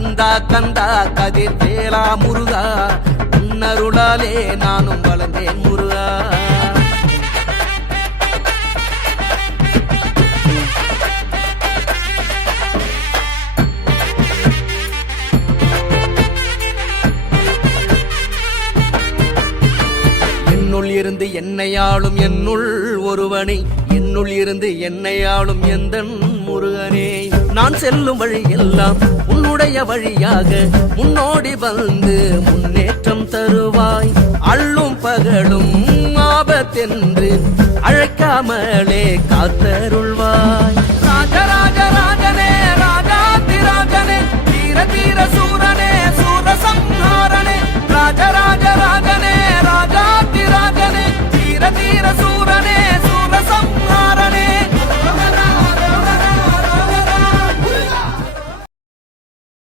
கந்தா கந்தா கதிர் வேலா முருகா. உன்னருளாலே நானும் வளர்ந்தேன் முருகா. என்னுள் இருந்து என்னையாளும் என்னுள் ஒருவனை என்னுள் இருந்து என்னையாளும் ஆளும் எந்தன் நான் செல்லும் வழி எல்லாம் உன்னுடைய வழியாக. முன்னோடி வந்து முன்னேற்றம் தருவாய். அள்ளும் பகலும் ஆபத்தென்று அழைக்காமலே காத்த